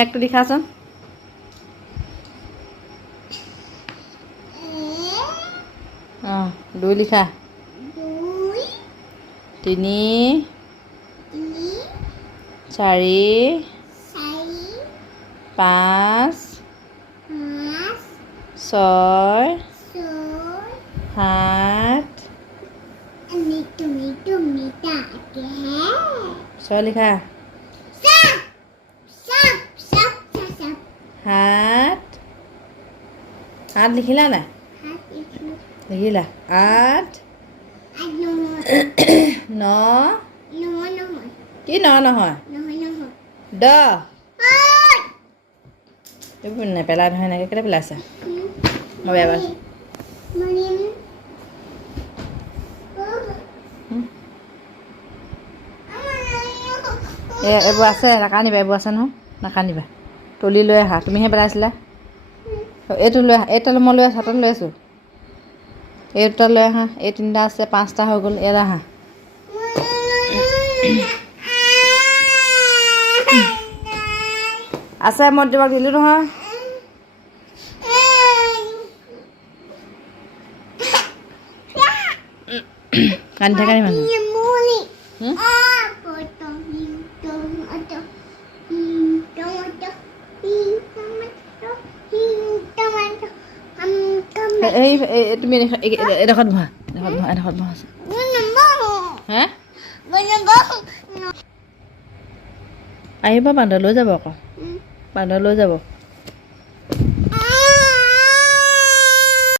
একটু লিখাচোন অঁ 2 লিখা 3 4 5 6 7 6 লিখা 7 লিখিলা নাই লিখিলা 8 9 কি নহয় 10 এইবোৰ নেপেলাই নহয় এনেকৈ কেলৈ পেলাইছা মই বেয়া পাইছোঁ এইবোৰ আছে নাকান্দিবা এইবোৰ আছে নহয় নাকান্দিবা তুলি লৈ আহা তুমিহে পেলাইছিলা এইটো লৈ আহা এইটো মই লৈ আছোঁ হাতত লৈ আছোঁ এই দুটা লৈ আহা এই 3টা আছে 5টা হৈ গ'ল ইয়াত আহা আছে মই তোমাক দিলোঁ নহয় কান্দি থাকা নি মানুহ এই তুমি এডোখৰত বহা এডোখৰত বহা হা আহিব বান্দৰ লৈ যাব আকৌ বান্দৰ লৈ যাব